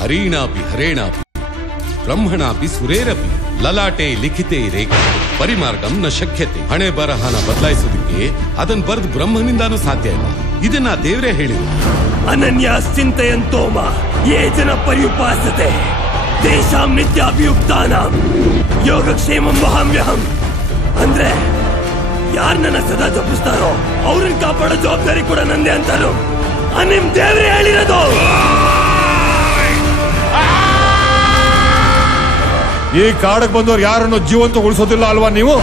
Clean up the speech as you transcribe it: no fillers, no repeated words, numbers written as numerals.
ಹರೀಣಾಪಿ ಹರೇಣಾಪಿ ಬ್ರಹ್ಮಣಾಪಿ ಸುರೇರಪಿ ಲಲಾಟೆ ಲಿಖಿತೆ ರೇಖೆ ಪರಿಮಾರ್ಗಂ ನ ಶಕ್ಯತೆ. ಹಣೆ ಬರಹನ ಬದಲಾಯಿಸೋದಕ್ಕೆ ಅದನ್ನ ಬರೆದು ಬ್ರಹ್ಮನಿಂದಾನು ಸಾಧ್ಯ ಇಲ್ಲ. ಇದನ್ನ ದೇವರೇ ಹೇಳಿದ್ರು. ಅನನ್ಯ ಚಿಂತೆಯಂತೋಮ ಯೇ ಜನ ಪರ್ಯುಪಾಸತೆ ತೇಷಾಂ ನಿತ್ಯಾಭಿಯುಕ್ತಾನಾಂ ಯೋಗಕ್ಷೇಮಂ ವಹಾಮ್ಯಹಂ. ಅಂದ್ರೆ ಯಾರು ನನ್ನ ಸದಾ ಜಪಿಸ್ತಾರೋ ಅವ್ರನ್ನ ಕಾಪಾಡೋ ಜವಾಬ್ದಾರಿ ಕೂಡ ನಂದೇ ಅಂತಾನು ನಿಮ್ ದೇವರೇ ಹೇಳಿರೋದು. ಈ ಕಾಡಕ್ ಬಂದವ್ರು ಯಾರನ್ನು ಜೀವಂತ ಉಳಿಸೋದಿಲ್ಲ ಅಲ್ವಾ ನೀವು?